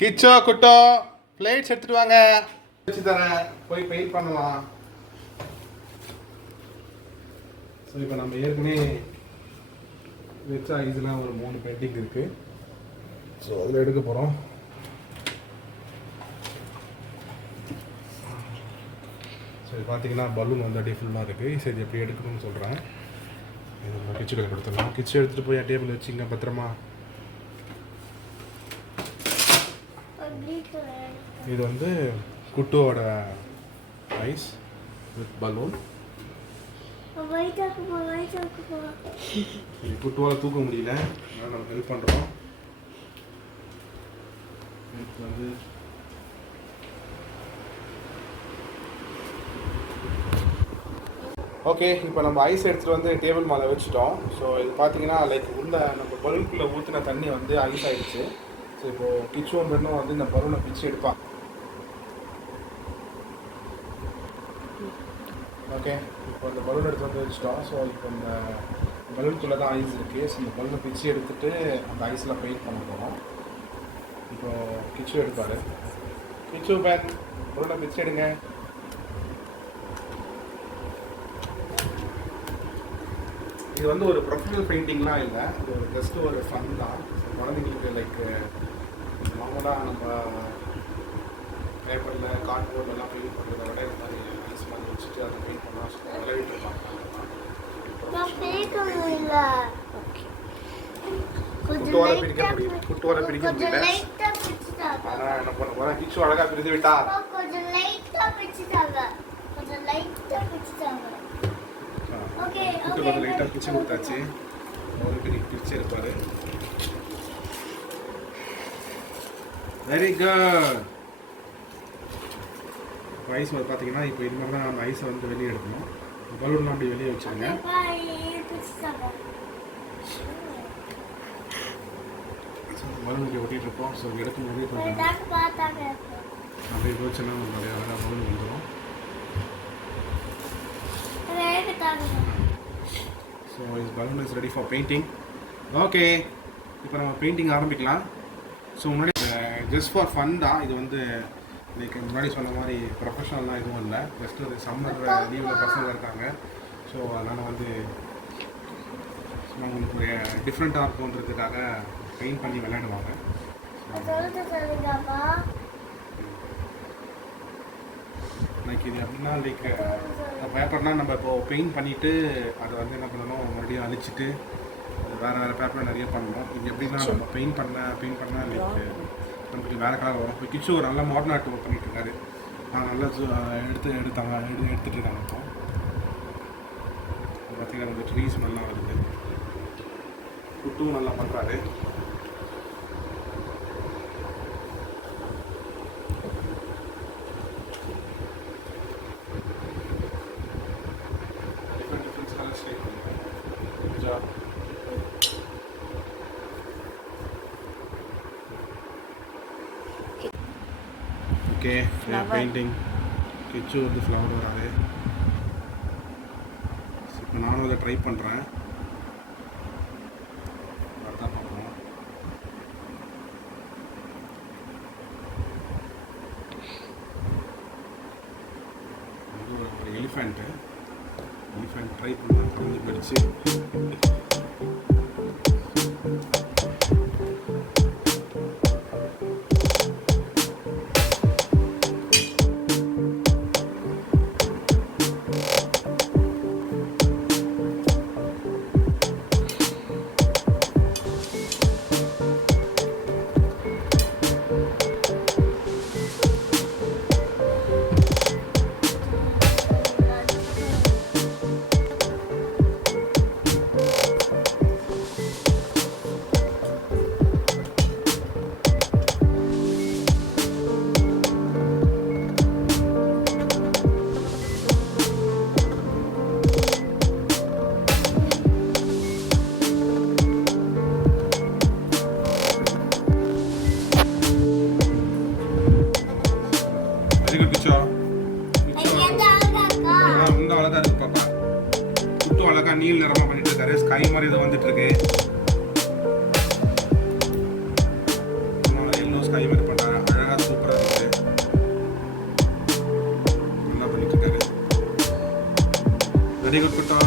கிச்சோ குட்டோ plates எடுத்துட்டு வாங்க. வச்சு தரேன், போய் பெயிண்ட் பண்ணலாம். ஸோ இப்போ நம்ம ஏற்கனவே வச்ச ஐஸ்லாம் ஒரு 3 பெயிண்டிங் இருக்கு. ஸோ அதில் எடுக்க போகிறோம். ஸோ இது பார்த்தீங்கன்னா பலூன் வந்து அப்படியே ஃபுல்லாக இருக்குது. சரி எப்படி எடுக்கணும்னு சொல்கிறேன். இது நம்ம கிச்சனில் கொடுத்துடலாம். கிச்சன் எடுத்துகிட்டு போய் டேபிள் வச்சுங்க பத்திரமா. இது வந்து குட்டோட ஐஸ் வித் பலூன். குட்டுவால் தூக்க முடியல, அதனால் நம்ம ஹெல்ப் பண்ணுறோம். வந்து ஓகே, இப்போ நம்ம ஐஸ் எடுத்துகிட்டு வந்து டேபிள் மேலே வச்சுட்டோம். ஸோ இது பார்த்தீங்கன்னா லைக் உள்ள நம்ம பலூனுக்குள்ளே ஊற்றின தண்ணி வந்து ஐஸ் ஆகிடுச்சு. ஸோ இப்போது கிச்சன் வேணும் வந்து இந்த பலூனை பிச்சு எடுப்பான். ஓகே, இப்போ இந்த பலூன் எடுத்து வந்து வச்சுட்டோம். ஸோ இப்போ இந்த பலூனுக்குள்ளே தான் ஐஸ் இருக்குது. ஸோ இந்த பலூனை பிச்சு எடுத்துகிட்டு அந்த ஐஸில் பெயிண்ட் பண்ண போகிறோம். இப்போது கிச்சு எடுப்பார். கிச்சு பேன் பலூனை பிச்சு எடுங்க. இது வந்து ஒரு ப்ரொஃபஷனல் பெயிண்டிங்லாம் இல்லை, இது ஒரு ஜஸ்ட்டு ஒரு ஃபன் தான். குழந்தைங்களுக்கு லைக் நார்மலாக நம்ம பேப்பரில் கார்ட்போர்ட்லாம் பெயிண்ட் பண்ணுறத விட இந்த மாதிரி ஐஸ் மாதிரி வச்சுட்டு அதை பெயிண்ட் பண்ணால் விளையாடிட்டு இருப்பாங்க. குட்டோட பிரிக்க முடியும், குட்டோட பிரிக்க முடியல. ஆனால் என்ன பண்ண போகிறேன், கிச்சு அழகாக பிரித்து விட்டா. குட்டு கொஞ்சம் லைட்டாக பிரிச்சு கொடுத்தாச்சு. ஒரு பெரிய பிரிச்சு இருப்பார். Very good. ஐஸ் பார்த்தீங்கன்னா இப்போ இது மாதிரி தான் நம்ம ஐஸை வந்து வெளியே எடுக்கணும். பலூன்லாம் அப்படி வெளியே வச்சுருங்க. பலூனுக்கு ஒட்டிகிட்டு இருப்போம். ஸோ எடுக்கும்போது கொஞ்சம் அப்படியே போச்சுன்னா நம்மளுடைய அழகாக பலூன் வந்துடும். So is balloon is ready for painting. Okay, இப்போ நம்ம பெயிண்டிங் ஆரம்பிக்கலாம். ஸோ முன்னாடி ஜஸ்ட் ஃபார் ஃபன் தான். இது வந்து லைக் முன்னாடி சொன்ன மாதிரி ப்ரொஃபஷனல்லாம் எதுவும் இல்லை. ஜஸ்ட் ஒரு சம்மர் லீவில் பசங்க இருக்காங்க. ஸோ அதனால் வந்து உங்களுக்கு ஒரு டிஃப்ரெண்ட்டாக இருக்குன்றதுக்காக பெயிண்ட் பண்ணி விளையாடுவாங்க. லைக் இது எப்படின்னா லைக் பேப்பர்னால் நம்ம இப்போது பெயிண்ட் பண்ணிவிட்டு அதை வந்து என்ன பண்ணணும், மறுபடியும் அழிச்சிட்டு வேறு வேறு பேப்பர் நிறைய பண்ணணும். இது எப்படின்னா நம்ம பெயிண்ட் பண்ண லைக் நமக்கு வேறு கலர் வரும். இப்போ கிச்சு ஒரு நல்ல மாடர்ன் ஆர்ட் ஒர்க் பண்ணிட்டு இருக்காரு. நல்லா எடுத்துகிட்டு இருக்காங்க. இப்போ பார்த்தீங்கன்னா அந்த ட்ரீஸ் நல்லா வருது. குட்டும் நல்லா பண்ணுறாரு. டிஃப்ரெண்ட் கலர்ஸ் லைக் பண்ணுறேன். ஓகே, பெயிண்டிங் கிச்சு வந்து ஃப்ளவர் வராது. இப்போ நானும் அதை ட்ரை பண்ணுறேன். வரதான் பார்ப்போம். ஒரு எலிஃபெண்ட் ட்ரை பண்ணால் குழந்தை போயிடுச்சு. வெரி குட் குட்டா.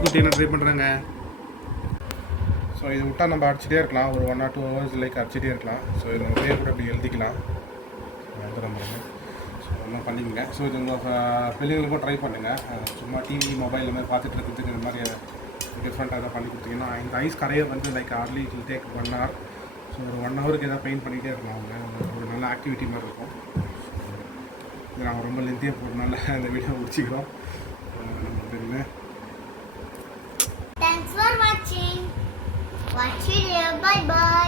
குட்டி என்ன ட்ரை பண்ணுறாங்க? ஸோ இது விட்டால் நம்ம அடிச்சிட்டே இருக்கலாம், ஒரு 1 or 2 hours லைக் அடிச்சிட்டே இருக்கலாம். ஸோ இது நம்ம பேர் கூட இப்படி எழுதிக்கலாம். நம்ம ஸோ ஒன்றும் பண்ணிக்கங்க. ஸோ இது உங்கள் பிள்ளைங்களுக்கும் ட்ரை பண்ணுங்கள். சும்மா டிவி மொபைல் மாதிரி பார்த்துட்டு இருக்கிறதுக்கு இந்த மாதிரி டிஃப்ரெண்ட்டாக எதாவது பண்ணி கொடுத்தீங்கன்னா இந்த ஐஸ் கரையை வந்து like hardly it will take 1 hour. So ஒரு 1 hourக்கு எதாவது பெயிண்ட் பண்ணிகிட்டே இருக்கலாம். அவங்க ஒரு நல்ல ஆக்டிவிட்டி மாதிரி இருக்கும். இது நாங்கள் ரொம்ப லென்த்தியாக போகிறதுனால இந்த video முடிச்சிக்கிறோம். Thanks for watching. Watch video. Bye bye.